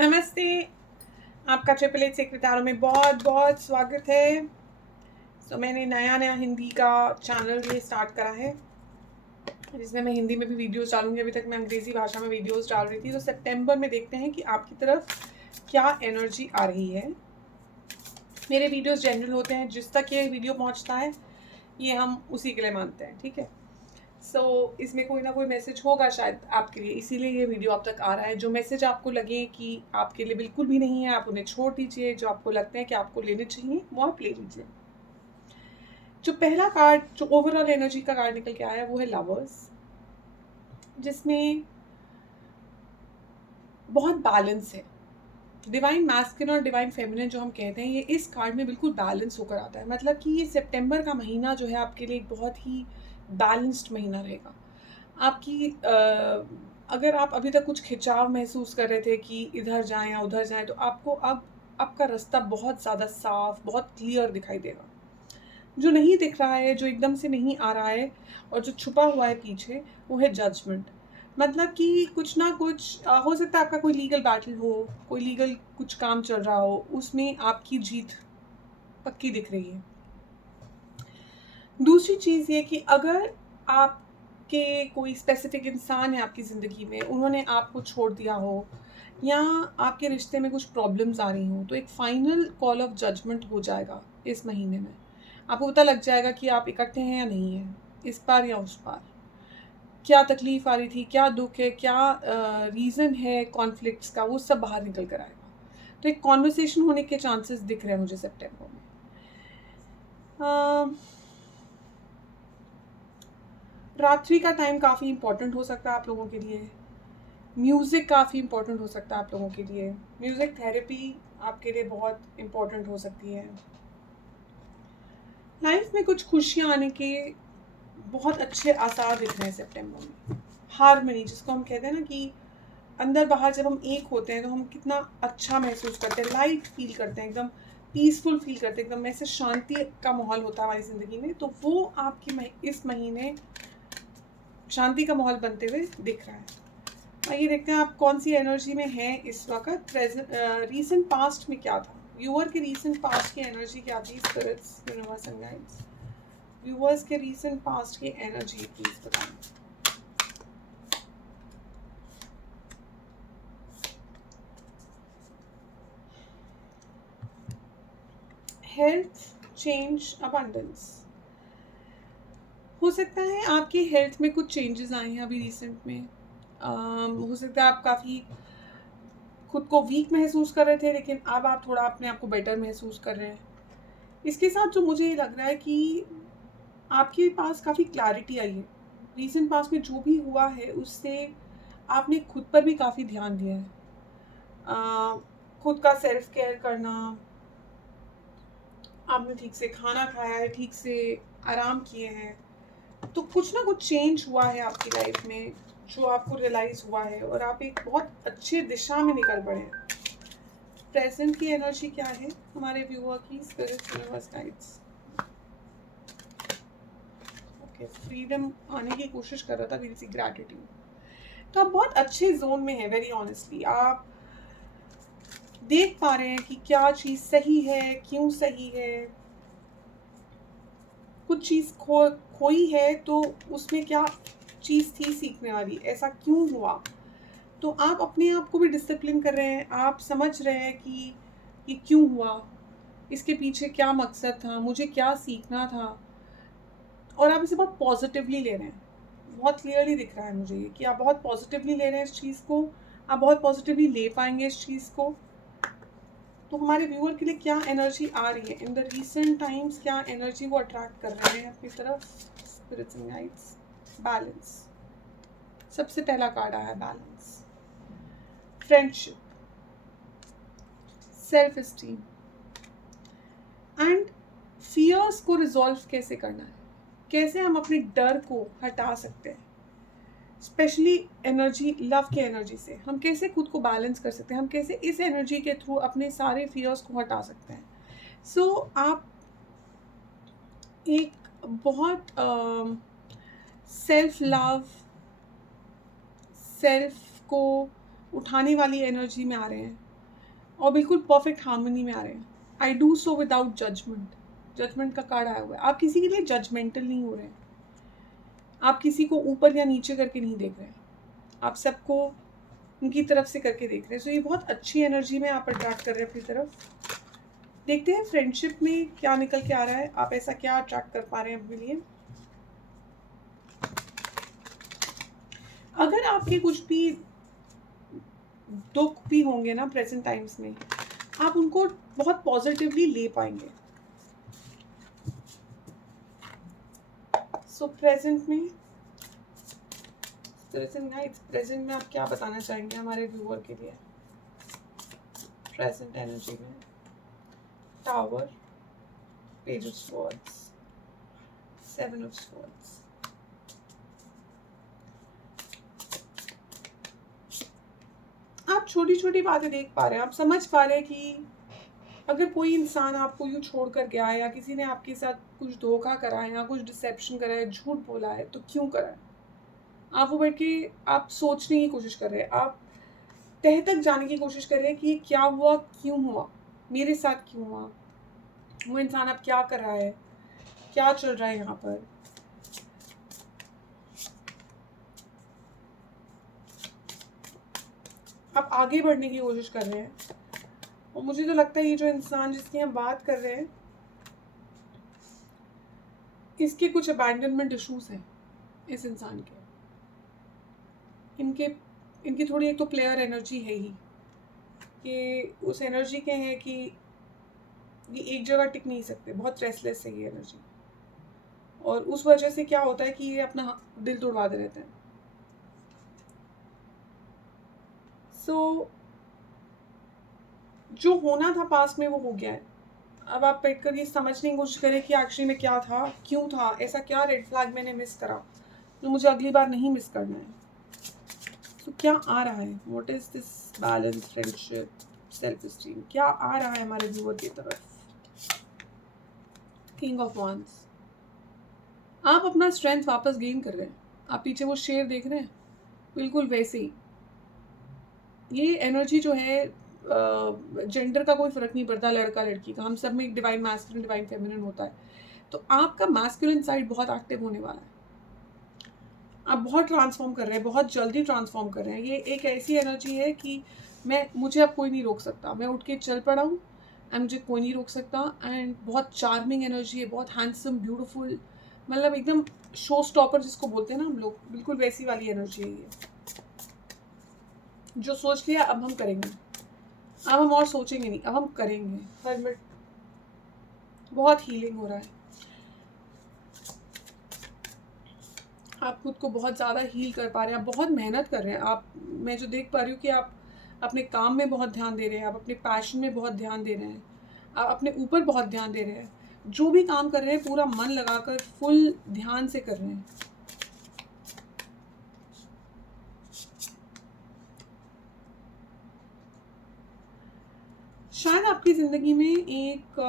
नमस्ते। आपका triple eight सेक्रेटारों में बहुत बहुत स्वागत है। मैंने नया हिंदी का चैनल ये स्टार्ट करा है जिसमें मैं हिंदी में भी वीडियोस डालूंगी। अभी तक मैं अंग्रेज़ी भाषा में वीडियोस डाल रही थी। तो सितंबर में देखते हैं कि आपकी तरफ क्या एनर्जी आ रही है। मेरे वीडियोस जनरल होते हैं, जिस तक ये वीडियो पहुंचता है ये हम उसी के लिए मानते हैं, ठीक है। इसमें कोई ना कोई मैसेज होगा शायद आपके लिए, इसीलिए ये वीडियो आप तक आ रहा है। जो मैसेज आपको लगे कि आपके लिए बिल्कुल भी नहीं है, आप उन्हें छोड़ दीजिए। जो आपको लगते हैं कि आपको लेने चाहिए, वो आप ले लीजिए। जो पहला कार्ड, जो ओवरऑल एनर्जी का कार्ड निकल के आया है, वो है लवर्स, जिसमें बहुत बैलेंस है। डिवाइन मैस्कुलिन और डिवाइन फेमिनिन जो हम कहते हैं, ये इस कार्ड में बिल्कुल बैलेंस होकर आता है। मतलब कि ये सितंबर का महीना जो है आपके लिए एक बहुत ही बैलेंस्ड महीना रहेगा। आपकी अगर आप अभी तक कुछ खिंचाव महसूस कर रहे थे कि इधर जाएं या उधर जाएं, तो आपको अब आपका रास्ता बहुत ज़्यादा साफ, बहुत क्लियर दिखाई देगा। जो नहीं दिख रहा है, जो एकदम से नहीं आ रहा है और जो छुपा हुआ है पीछे, वो है जजमेंट। मतलब कि कुछ ना कुछ हो सकता है आपका कोई लीगल बैटल हो, कोई लीगल कुछ काम चल रहा हो, उसमें आपकी जीत पक्की दिख रही है। दूसरी चीज़ ये कि अगर आपके कोई स्पेसिफिक इंसान है आपकी ज़िंदगी में, उन्होंने आपको छोड़ दिया हो या आपके रिश्ते में कुछ प्रॉब्लम्स आ रही हों, तो एक फाइनल कॉल ऑफ जजमेंट हो जाएगा इस महीने में। आपको पता लग जाएगा कि आप इकट्ठे हैं या नहीं हैं, इस पार या उस पार। क्या तकलीफ़ आ रही थी, क्या दुःख है, क्या रीज़न है कॉन्फ्लिक्ट्स का, वो सब बाहर निकल कर आएगा। तो एक कॉन्वर्सेशन होने के चांसेस दिख रहे हैं मुझे सितंबर में। रात्रि का टाइम काफ़ी इम्पोर्टेंट हो सकता है आप लोगों के लिए। म्यूज़िक काफ़ी इम्पोर्टेंट हो सकता है आप लोगों के लिए। म्यूज़िक थेरेपी आपके लिए बहुत इम्पोर्टेंट हो सकती है। लाइफ में कुछ खुशियाँ आने के बहुत अच्छे आसार दिख रहे हैं सितंबर में। हार्मनी, जिसको हम कहते हैं ना कि अंदर बाहर जब हम एक होते हैं तो हम कितना अच्छा महसूस करते हैं, लाइट फील करते हैं, एकदम पीसफुल फील करते हैं, एकदम ऐसे शांति का माहौल होता है हमारी ज़िंदगी में। तो वो आपकी इस महीने शांति का माहौल बनते हुए दिख रहा है। आइए देखते हैं आप कौन सी एनर्जी में हैं इस वक्त। प्रेजेंट रीसेंट पास्ट में क्या था, व्यूअर के रीसेंट पास्ट की एनर्जी क्या थी, spirits, universe and guides. Viewers के रीसेंट पास्ट की एनर्जी प्लीज बताएं। Health, change, abundance. हो सकता है आपकी हेल्थ में कुछ चेंजेस आए हैं अभी रिसेंट में। हो सकता है आप काफ़ी खुद को वीक महसूस कर रहे थे, लेकिन अब आप थोड़ा अपने आप को बेटर महसूस कर रहे हैं। इसके साथ जो मुझे लग रहा है कि आपके पास काफ़ी क्लैरिटी आई है। रीसेंट पास्ट में जो भी हुआ है उससे आपने खुद पर भी काफ़ी ध्यान दिया है। खुद का सेल्फ केयर करना, आपने ठीक से खाना खाया है, ठीक से आराम किए हैं। तो कुछ ना कुछ चेंज हुआ है आपकी लाइफ में जो आपको रियलाइज़ हुआ है और आप एक बहुत अच्छे दिशा में निकल पड़े हैं। प्रेजेंट की एनर्जी क्या है हमारे व्यूअर की, spirit, universe, guides. Okay, freedom आने की कोशिश कर रहा था, मेरी सी ग्रैटिट्यूड। तो आप बहुत अच्छे जोन में हैं, वेरी ऑनेस्टली। आप देख पा रहे हैं कि क्या चीज़ सही है, क्यों सही है। कुछ चीज़ खोई है तो उसमें क्या चीज़ थी सीखने वाली, ऐसा क्यों हुआ। तो आप अपने आप को भी डिसिप्लिन कर रहे हैं। आप समझ रहे हैं कि ये क्यों हुआ, इसके पीछे क्या मकसद था, मुझे क्या सीखना था। और आप इसे बहुत पॉजिटिवली ले रहे हैं। बहुत क्लियरली दिख रहा है मुझे ये कि आप बहुत पॉजिटिवली ले रहे हैं इस चीज़ को। आप बहुत पॉजिटिवली ले पाएंगे इस चीज़ को। तो हमारे व्यूअर के लिए क्या एनर्जी आ रही है इन द रीसेंट टाइम्स, क्या एनर्जी वो अट्रैक्ट कर रहे हैं अपनी तरफ। Spirits and guides. बैलेंस, सबसे पहला कार्ड आया balance. Friendship, self esteem and fears को रिजॉल्व कैसे करना है, कैसे हम अपने डर को हटा सकते हैं। स्पेशली एनर्जी, लव की एनर्जी से हम कैसे खुद को बैलेंस कर सकते हैं, हम कैसे इस एनर्जी के थ्रू अपने सारे फियर्स को हटा सकते हैं। आप एक बहुत सेल्फ लव, सेल्फ को उठाने वाली एनर्जी में आ रहे हैं। और बिल्कुल परफेक्ट हार्मनी में आ रहे हैं। I do so without judgement. Judgement का कार्ड आया हुआ है। आप किसी के लिए जजमेंटल नहीं हो रहे हैं। आप किसी को ऊपर या नीचे करके नहीं देख रहे हैं। आप सबको उनकी तरफ से करके देख रहे हैं। सो ये बहुत अच्छी एनर्जी में आप अट्रैक्ट कर रहे हैं अपनी तरफ। देखते हैं फ्रेंडशिप में क्या निकल के आ रहा है। आप ऐसा क्या अट्रैक्ट कर पा रहे हैं अपने लिए। अगर आपके कुछ भी दुख भी होंगे ना प्रेजेंट टाइम्स में, आप उनको बहुत पॉजिटिवली ले पाएंगे। सो प्रेजेंट में प्रेजेंट में आप क्या बताना चाहेंगे हमारे व्यूअर के लिए प्रेजेंट एनर्जी में। Tower, page of swords, 7 of swords. आप छोटी छोटी बातें देख पा रहे हैं। आप समझ पा रहे हैं कि अगर कोई इंसान आपको यूँ छोड़ कर गया है या किसी ने आपके साथ कुछ धोखा करा है या कुछ डिसेप्शन करा है, झूठ बोला है, तो क्यों करा है। आप वो बैठ के आप सोचने की कोशिश कर रहे हैं। आप तह तक जाने की कोशिश कर रहे हैं कि ये क्या हुआ, क्यों हुआ, मेरे साथ क्यों हुआ, वो इंसान अब क्या कर रहा है, क्या चल रहा है यहाँ पर। आप आगे बढ़ने की कोशिश कर रहे हैं। और मुझे तो लगता है ये जो इंसान जिसकी हम बात कर रहे हैं, इसके कुछ अबैंडनमेंट इश्यूज हैं इस इंसान के। इनकी थोड़ी एक तो प्लेयर एनर्जी है ही, ये उस एनर्जी के हैं कि ये एक जगह टिक नहीं सकते, बहुत रेस्टलेस है ये एनर्जी। और उस वजह से क्या होता है कि ये अपना दिल तोड़वाते रहते हैं। सो जो होना था पास्ट में वो हो गया है। अब आप बैठ कर ये समझने की कोशिश करें कि एक्चुअली में क्या था, क्यों था, ऐसा क्या रेड फ्लैग मैंने मिस करा जो मुझे अगली बार नहीं मिस करना है। तो क्या आ रहा है, what is this balance, friendship, self esteem, क्या आ रहा है हमारे व्यूअर की तरफ। King of wands. आप अपना स्ट्रेंथ वापस गेन कर रहे हैं। आप पीछे वो शेर देख रहे हैं, बिल्कुल वैसे ही ये एनर्जी जो है, जेंडर का कोई फर्क नहीं पड़ता, लड़का लड़की का, हम सब में डिवाइन मैस्कुलिन डिवाइन फेमिनिन होता है। तो आपका मैस्कुलिन साइड बहुत एक्टिव होने वाला है। आप बहुत ट्रांसफॉर्म कर रहे हैं, बहुत जल्दी ट्रांसफॉर्म कर रहे हैं। ये एक ऐसी एनर्जी है कि मुझे अब कोई नहीं रोक सकता, मैं उठ के चल पड़ा हूँ एंड मुझे कोई नहीं रोक सकता। एंड बहुत चार्मिंग एनर्जी है, बहुत हैंडसम, ब्यूटीफुल, मतलब एकदम शो स्टॉपर जिसको बोलते हैं ना हम लोग, बिल्कुल वैसी वाली एनर्जी है ये। जो सोच लिया अब हम करेंगे, अब हम और सोचेंगे नहीं, अब हम करेंगे। हर्मिट, बहुत हीलिंग हो रहा है। आप खुद को बहुत ज़्यादा हील कर पा रहे हैं, आप बहुत मेहनत कर रहे हैं। आप, मैं जो देख पा रही हूँ कि आप अपने काम में बहुत ध्यान दे रहे हैं, आप अपने पैशन में बहुत ध्यान दे रहे हैं, आप अपने ऊपर बहुत ध्यान दे रहे हैं। जो भी काम कर रहे हैं पूरा मन लगाकर फुल ध्यान से कर रहे हैं। शायद आपकी ज़िंदगी में एक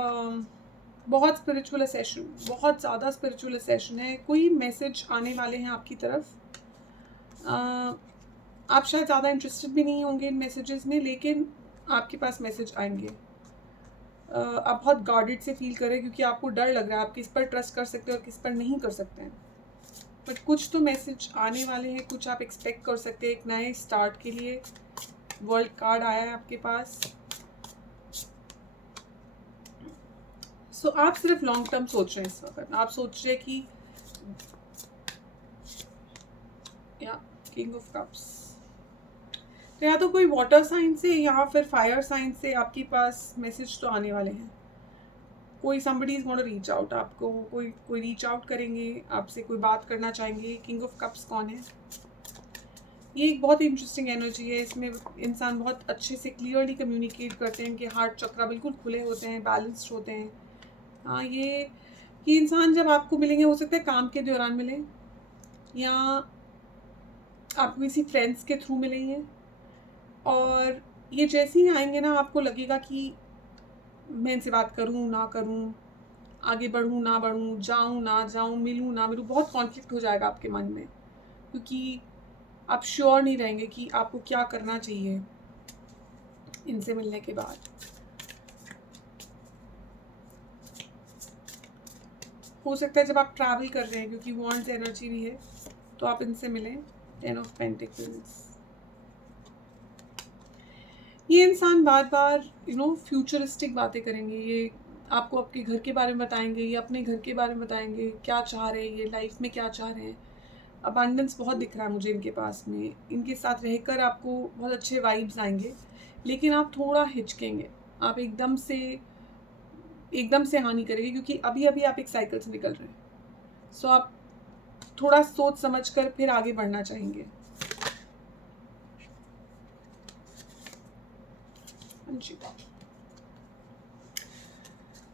बहुत स्पिरिचुअल सेशन, बहुत ज़्यादा स्पिरिचुअल सेशन है। कोई मैसेज आने वाले हैं आपकी तरफ। आप शायद ज़्यादा इंटरेस्टेड भी नहीं होंगे इन मैसेजेस में, लेकिन आपके पास मैसेज आएंगे। आप बहुत गार्डेड से फील करें क्योंकि आपको डर लग रहा है, आप किस पर ट्रस्ट कर सकते हैं और किस पर नहीं कर सकते हैं। बट कुछ तो मैसेज आने वाले हैं, कुछ आप एक्सपेक्ट कर सकते हैं एक नए स्टार्ट के लिए। वर्ल्ड कार्ड आया है आपके पास। सो आप सिर्फ लॉन्ग टर्म सोच रहे हैं इस वक्त। आप सोच रहे हैं कि या किंग ऑफ कप्स, तो या तो कोई वाटर साइन से या फिर फायर साइन से आपके पास मैसेज तो आने वाले हैं। कोई somebody is going to reach out, आपको कोई रीच आउट करेंगे, आपसे कोई बात करना चाहेंगे। किंग ऑफ कप्स कौन है? ये एक बहुत ही इंटरेस्टिंग एनर्जी है। इसमें इंसान बहुत अच्छे से क्लियरली कम्युनिकेट करते हैं कि हार्ट चक्रा बिल्कुल खुले होते हैं, बैलेंस्ड होते हैं। हाँ, ये इंसान जब आपको मिलेंगे, हो सकता है काम के दौरान मिले या आपको किसी फ्रेंड्स के थ्रू मिलेंगे। और ये जैसे ही आएंगे ना, आपको लगेगा कि मैं इनसे बात करूं ना करूं, आगे बढ़ूं ना बढ़ूं, जाऊं ना जाऊं, मिलूं ना मिलूं, बहुत कॉन्फ्लिक्ट हो जाएगा आपके मन में, क्योंकि आप श्योर नहीं रहेंगे कि आपको क्या करना चाहिए। इनसे मिलने के बाद। हो सकता है जब आप ट्रैवल कर रहे हैं, क्योंकि वॉन्ड्स एनर्जी भी है, तो आप इनसे मिलें। 10 ऑफ पेंटिकल्स। ये इंसान बार बार फ्यूचरिस्टिक बातें करेंगे। ये आपको आपके घर के बारे में बताएंगे, ये अपने घर के बारे में बताएंगे, क्या चाह रहे हैं, ये लाइफ में क्या चाह रहे हैं। अबंडेंस बहुत दिख रहा है मुझे इनके पास में। इनके साथ रहकर आपको बहुत अच्छे वाइब्स आएंगे, लेकिन आप थोड़ा हिचकेंगे। आप एकदम से हाँ नहीं करेंगे, क्योंकि अभी अभी आप एक साइकिल से निकल रहे हैं। सो आप थोड़ा सोच समझ कर फिर आगे बढ़ना चाहेंगे।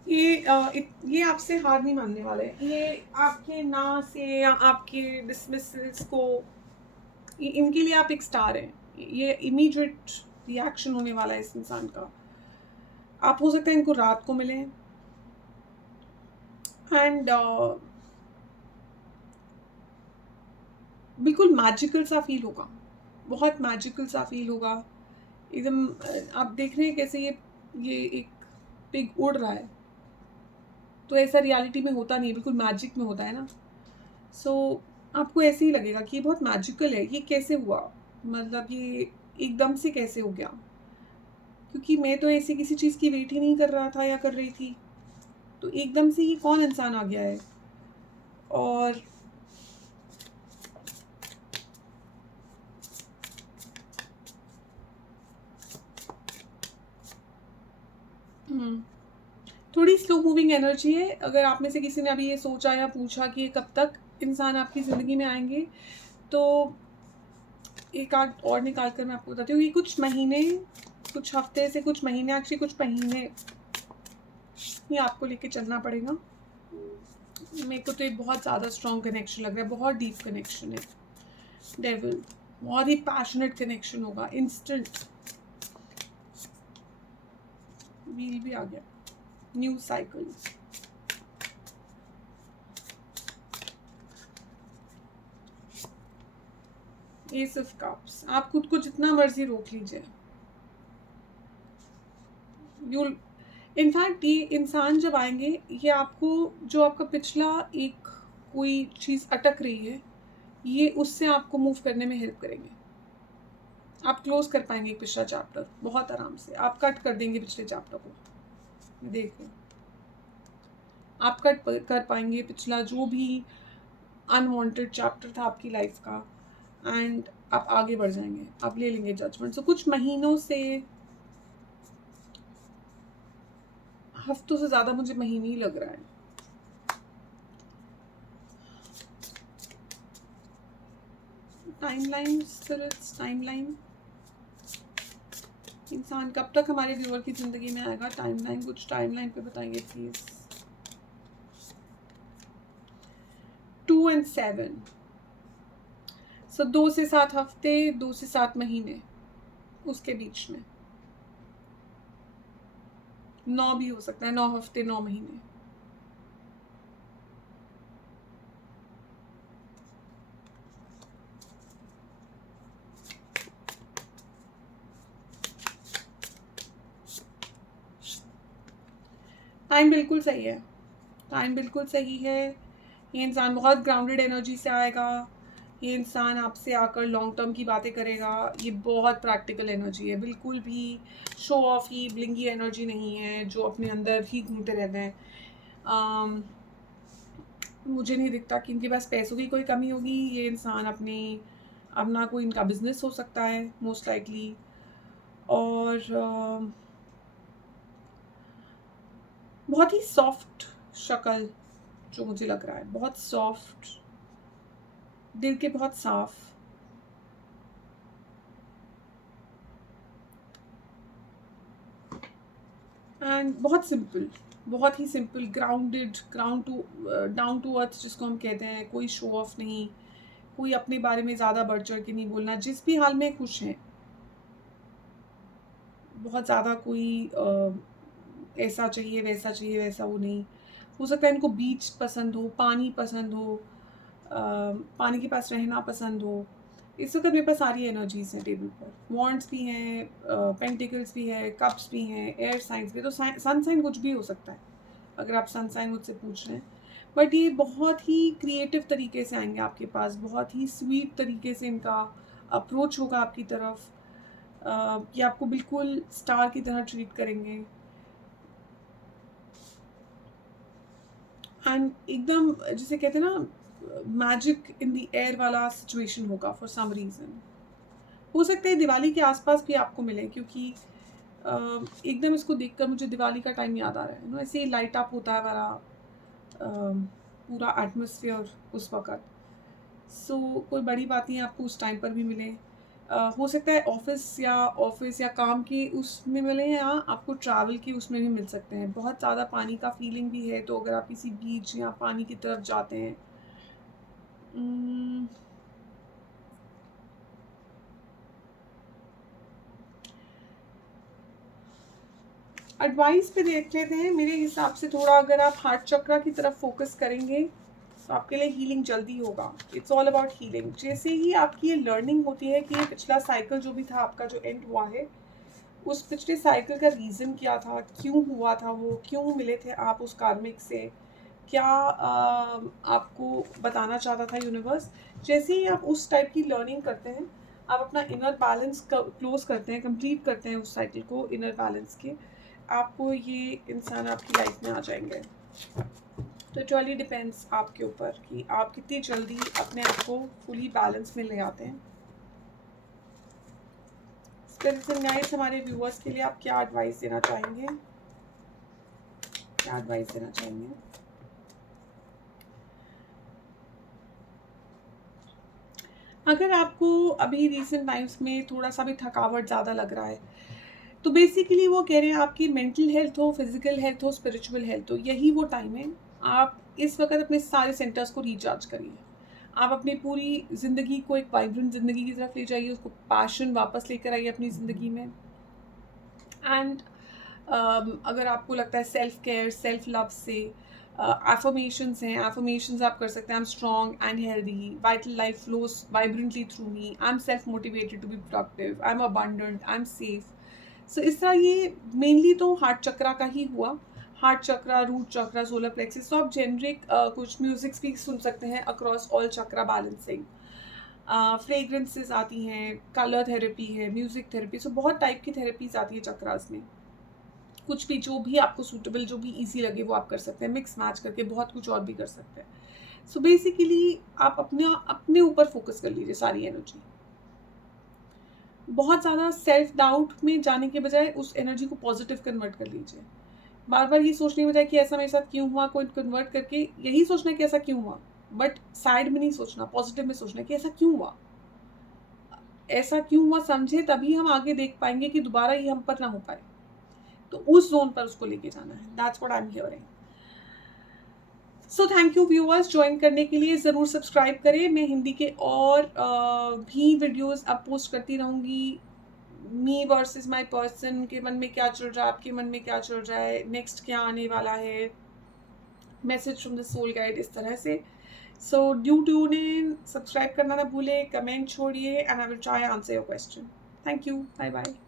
ये आपसे हार नहीं मानने वाले। ये आपके ना से या आपके डिसमिसल्स को, इनके लिए आप एक स्टार हैं। ये इमीडिएट रिएक्शन होने वाला है इस इंसान का। आप हो सकता है इनको रात को मिलें, एंड बिल्कुल मैजिकल सा फील होगा, बहुत मैजिकल सा फील होगा एकदम। आप देख रहे हैं कैसे ये एक पिग उड़ रहा है, तो ऐसा रियलिटी में होता नहीं है, बिल्कुल मैजिक में होता है ना। सो आपको ऐसे ही लगेगा कि ये बहुत मैजिकल है। ये कैसे हुआ, मतलब ये एकदम से कैसे हो गया, क्योंकि मैं तो ऐसी किसी चीज़ की वेट ही नहीं कर रहा था या कर रही थी, तो एकदम से ये कौन इंसान आ गया है। और थोड़ी स्लो मूविंग एनर्जी है। अगर आप में से किसी ने अभी ये सोचा या पूछा कि कब तक इंसान आपकी ज़िंदगी में आएंगे, तो एक आध और निकाल कर मैं आपको बताती हूँ। ये कुछ महीने, कुछ हफ्ते से कुछ महीने, एक्चुअली कुछ महीने ये आपको लेके चलना पड़ेगा। मेरे को तो एक बहुत ज़्यादा स्ट्रॉन्ग कनेक्शन लग रहा है, बहुत डीप कनेक्शन है। डेविल, बहुत ही पैशनेट कनेक्शन होगा, इंस्टेंट। व्हील भी आ गया, new cycle. S of cups. आप खुद को जितना मर्जी रोक लीजिए, यूल इनफैक्ट ये इंसान जब आएंगे, ये आपको जो आपका पिछला एक कोई चीज़ अटक रही है, ये उससे आपको मूव करने में हेल्प करेंगे। आप क्लोज कर पाएंगे पिछला चैप्टर बहुत आराम से। आप कट कर देंगे पिछले चैप्टर को, देखिए आप कट कर पाएंगे पिछला जो भी अनवांटेड चैप्टर था आपकी लाइफ का, एंड आप आगे बढ़ जाएंगे, आप ले लेंगे जजमेंट। सो कुछ महीनों से, हफ्तों से ज़्यादा मुझे महीने ही लग रहा है। Timeline spirits, timeline. इंसान कब तक हमारे व्यूअर की ज़िंदगी में आएगा, टाइमलाइन, कुछ टाइमलाइन पे बताएंगे प्लीज़। 2 और 7, सो 2 से 7 हफ्ते, 2 से 7 महीने, उसके बीच में 9 भी हो सकता है, 9 हफ्ते 9 महीने। टाइम बिल्कुल सही है, टाइम बिल्कुल सही है। ये इंसान बहुत ग्राउंडेड एनर्जी से आएगा। ये इंसान आपसे आकर लॉन्ग टर्म की बातें करेगा। ये बहुत प्रैक्टिकल एनर्जी है, बिल्कुल भी शो ऑफ ही ब्लिंगी एनर्जी नहीं है जो अपने अंदर ही घूमते रहते हैं। मुझे नहीं दिखता कि इनके पास पैसों की कोई कमी होगी। ये इंसान अपना कोई इनका बिजनेस हो सकता है मोस्ट लाइकली। और बहुत ही सॉफ्ट शक्ल जो मुझे लग रहा है, बहुत सॉफ्ट, दिल के बहुत साफ। एंड बहुत सिंपल, बहुत ही simple, grounded, down to earth जिसको हम कहते हैं। कोई शो ऑफ नहीं, कोई अपने बारे में ज़्यादा बढ़ चढ़ के नहीं बोलना, जिस भी हाल में खुश हैं। बहुत ज़्यादा कोई ऐसा चाहिए वैसा चाहिए वैसा वो नहीं। हो सकता है इनको बीच पसंद हो, पानी पसंद हो, पानी के पास रहना पसंद हो, इस वक्त मेरे पास सारी एनर्जीज हैं टेबल पर, वॉन्ड्स भी हैं, पेंटिकल्स भी है, कप्स भी हैं, एयर साइंस भी, तो सन साइन कुछ भी हो सकता है अगर आप सन साइन मुझसे पूछ रहे हैं। बट ये बहुत ही क्रिएटिव तरीके से आएंगे आपके पास, बहुत ही स्वीट तरीके से इनका अप्रोच होगा आपकी तरफ, ये आपको बिल्कुल स्टार की तरह ट्रीट करेंगे एंड एकदम जिसे कहते हैं ना मैजिक इन द एयर वाला सिचुएशन होगा फॉर सम रीज़न। हो सकता है दिवाली के आसपास भी आपको मिले, क्योंकि एकदम इसको देखकर मुझे दिवाली का टाइम याद आ रहा है ना, ऐसे ही लाइट अप होता है हमारा पूरा एटमॉस्फेयर उस वक़्त। सो कोई बड़ी बात नहीं है आपको उस टाइम पर भी मिले। हो सकता है ऑफिस या काम के उसमें मिले, या आपको ट्रैवल के उसमें भी मिल सकते हैं। बहुत ज़्यादा पानी का फीलिंग भी है, तो अगर आप किसी बीच या पानी की तरफ जाते हैं, एडवाइस पे देख लेते हैं। मेरे हिसाब से थोड़ा अगर आप हार्ट चक्रा की तरफ फोकस करेंगे तो आपके लिए हीलिंग जल्दी होगा। It's all about healing. जैसे ही आपकी ये लर्निंग होती है कि ये पिछला साइकिल जो भी था आपका जो एंड हुआ है, उस पिछले साइकिल का रीज़न क्या था, क्यों हुआ था वो, क्यों मिले थे आप उस कार्मिक से, क्या आपको बताना चाहता था यूनिवर्स। जैसे ही आप उस टाइप की लर्निंग करते हैं, आप अपना इनर बैलेंस क्लोज करते हैं, कंप्लीट करते हैं उस साइकिल को इनर बैलेंस के, आपको ये इंसान आपकी लाइफ में आ जाएंगे। तो इट रियली डिपेंड्स आपके ऊपर कि आप कितनी जल्दी अपने आप को फुली बैलेंस में ले आते हैं। स्पिरिट्स गाइड्स, हमारे व्यूअर्स के लिए आप क्या एडवाइस देना चाहेंगे, क्या एडवाइस देना चाहेंगे? अगर आपको अभी रिसेंट टाइम्स में थोड़ा सा भी थकावट ज़्यादा लग रहा है, तो बेसिकली वो कह रहे हैं आपकी मेंटल हेल्थ हो, फिजिकल हेल्थ हो, स्पिरिचुअल हेल्थ हो, यही वो टाइम है। आप इस वक्त अपने सारे सेंटर्स को रिचार्ज करिए। आप अपनी पूरी ज़िंदगी को एक वाइब्रेंट ज़िंदगी की तरफ ले जाइए, उसको पैशन वापस लेकर आइए अपनी ज़िंदगी में। एंड अगर आपको लगता है सेल्फ केयर, सेल्फ लव से एफर्मेशंस हैं, एफर्मेशंस आप कर सकते हैं। I am strong and healthy, vital life flows vibrantly through me, I am self motivated to be productive, I am abundant, I am safe. So इस तरह ये mainly तो हार्ट चक्रा का ही हुआ। हार्ट चक्रा, रूट चक्रा, सोलर प्लेक्सिस। तो आप generic कुछ musics भी सुन सकते हैं अक्रॉस ऑल चक्रा बैलेंसिंग। फ्रेग्रेंसेस आती हैं, कलर थेरेपी है, म्यूजिक थेरेपी। सो बहुत टाइप की थेरेपीज आती है चक्रास में। कुछ भी जो भी आपको सूटेबल, जो भी इजी लगे वो आप कर सकते हैं, मिक्स मैच करके बहुत कुछ और भी कर सकते हैं। सो बेसिकली आप अपने ऊपर फोकस कर लीजिए सारी एनर्जी। बहुत ज़्यादा सेल्फ डाउट में जाने के बजाय उस एनर्जी को पॉजिटिव कन्वर्ट कर लीजिए। बार बार ये सोचने के बजाय कि ऐसा मेरे साथ क्यों हुआ, कोई कन्वर्ट करके यही सोचना कि ऐसा क्यों हुआ, बट साइड में नहीं सोचना, पॉजिटिव में सोचना कि ऐसा क्यों हुआ, ऐसा क्यों हुआ समझे, तभी हम आगे देख पाएंगे कि दोबारा ये हम पर ना हो पाए। तो उस जोन पर उसको लेके जाना है। That's what I am hearing. So thank you viewers, join करने के लिए। ज़रूर सब्सक्राइब करें। मैं हिंदी के और भी वीडियोस अब पोस्ट करती रहूँगी। मी वर्सेस माय पर्सन के मन में क्या चल रहा है, आपके मन में क्या चल रहा है, नेक्स्ट क्या आने वाला है, message from the soul guide, इस तरह से। So do tune in, subscribe करना ना भूले, कमेंट छोड़िए, and I will try answer your question. Thank you, bye bye.